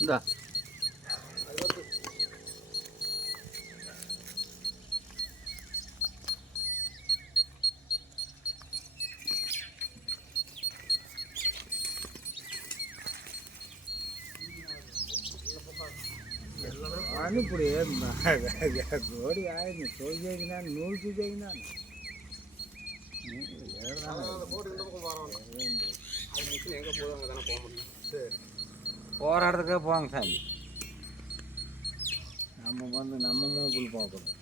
இந்தா ఇప్పుడు రోడ్డు ఆయన తోడు చేసినా నూరు చేసినా போராடுறதுக்கே போவாங்க சாமி. நம்ம வந்து நம்ம மூக்குள் போகணும்.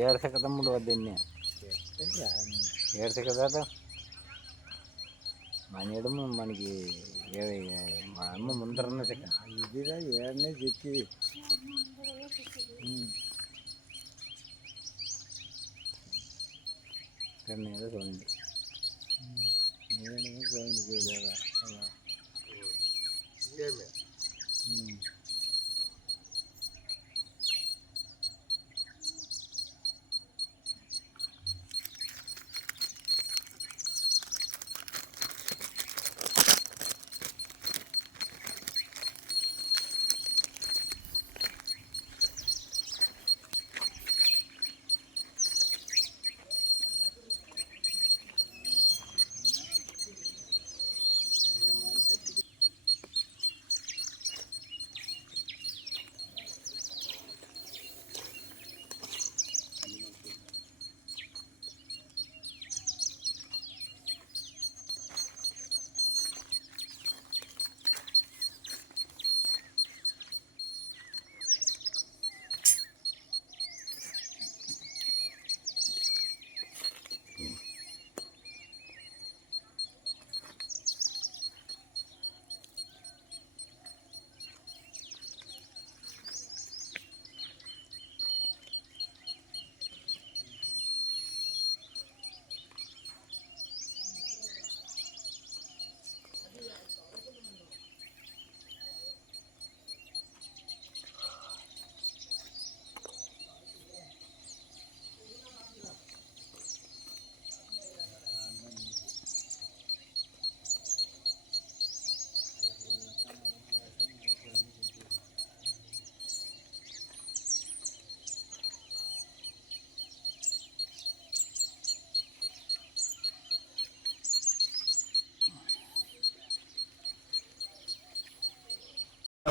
ఏడు సెకదమ్ముడు వద్దండి ఏడు సెకదా మనడు మనకి మా అమ్మ ముందరన్న సెక ఇదిగా ఏడనే చెక్కి ఏదో చూడండి చూడండి చూడగా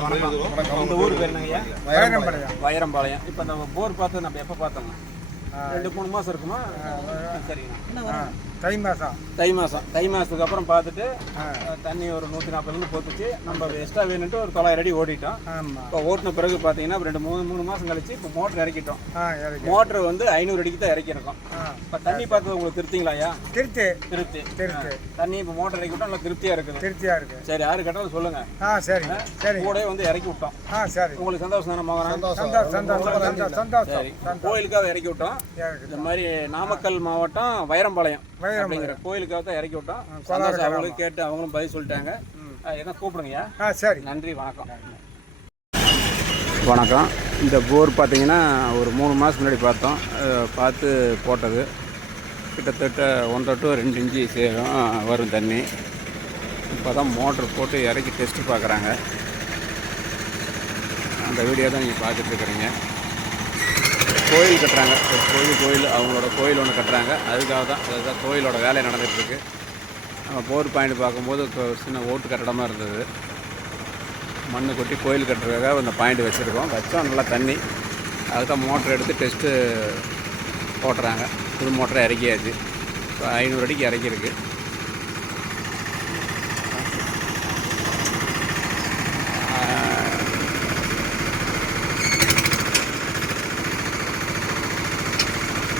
வணக்கம். இந்த ஊர் பேர் என்னங்கய்யா? வைரம்பாளையம். இப்போ நம்ம போர் பார்த்து நம்ம எப்போ பார்த்தோம்னா 2-3 மாதம் இருக்குமா? சரிங்க. தை மாதத்துக்கு அப்புறம் பார்த்துட்டு தண்ணி ஒரு 140 போட்டுச்சு. நம்ம எக்ஸ்ட்ரா வேணுன்ட்டு ஒரு 900 அடி ஓடிட்டோம். இப்போ ஓட்டின பிறகு பார்த்தீங்கன்னா 2-3 மாதம் கழிச்சு இப்போ மோட்டர் இறக்கிட்டோம். மோட்டர் வந்து 500 அடிக்கு தான் இறக்கிருக்கோம். இப்போ தண்ணி பார்த்து உங்களுக்கு திருப்திங்களாயா? திருப்தி. தண்ணி இப்போ மோட்டர் இறக்கி விட்டோம். நல்லா திருப்தியாக இருக்குது. சரி, யாரு கேட்டாலும் சொல்லுங்க. கூட வந்து இறக்கி விட்டோம். உங்களுக்கு சந்தோஷம் தானே மகன்? சரி, கோயிலுக்காக இறக்கி விட்டோம். இந்த மாதிரி நாமக்கல் மாவட்டம் வைரம்பாளையம் அப்படிங்கிற கோயிலுக்காக தான் இறக்கி விட்டோம். சந்தோஷம். அவங்களுக்கு கேட்டு அவங்களும் பதில் சொல்லிட்டாங்க. என்ன கூப்பிடுங்கய்யா? சரி, நன்றி, வணக்கம். வணக்கம். இந்த போர் பார்த்தீங்கன்னா ஒரு 3 மாதம் முன்னாடி பார்த்தோம். பார்த்து போட்டது கிட்டத்தட்ட 1 to 2 இன்ச்சு சேரும் வரும் தண்ணி. இப்போ தான் மோட்ரு போட்டு இறக்கி டெஸ்ட்டு பார்க்குறாங்க. அந்த வீடியோ தான் நீங்கள் பார்த்துட்ருக்குறீங்க. கோயில் கட்டுறாங்க. ஒரு கோயில் அவங்களோட கோயில் ஒன்று கட்டுறாங்க. அதுதான் கோயிலோட வேலை நடந்துகிட்ருக்கு. நம்ம போர் பாயிண்ட் பார்க்கும்போது சின்ன ஓட்டு கட்டடமாக இருந்தது. மண் கொட்டி கோயில் கட்டுறதுக்காக அந்த பாயிண்ட் வச்சுருக்கோம். வச்சோம் நல்லா தண்ணி. அதுதான் மோட்டர் எடுத்து டெஸ்ட்டு போட்டுறாங்க. புது மோட்டரை இறக்கியாச்சு. இப்போ 500 அடிக்கு இறக்கியிருக்கு.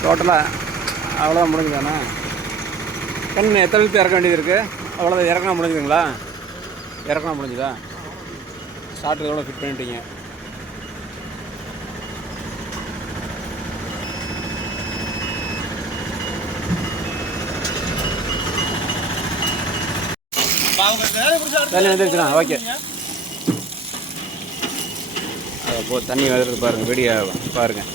டோட்டலாக அவ்வளோதான் முடிஞ்சுதாண்ணா? கண்ணு எத்தனை எழுத்து இறக்க வேண்டியது இருக்குது? அவ்வளோதான் இறக்கணும் முடிஞ்சுதுங்களா? இறக்கணும் முடிஞ்சுதா? ஸ்டார்டர் எவ்வளோ ஃபிட் பண்ணிட்டீங்க? தண்ணி வந்துருச்சுண்ணா ஓகே. தண்ணி வருது பாருங்கள், வீடியோ பாருங்கள்.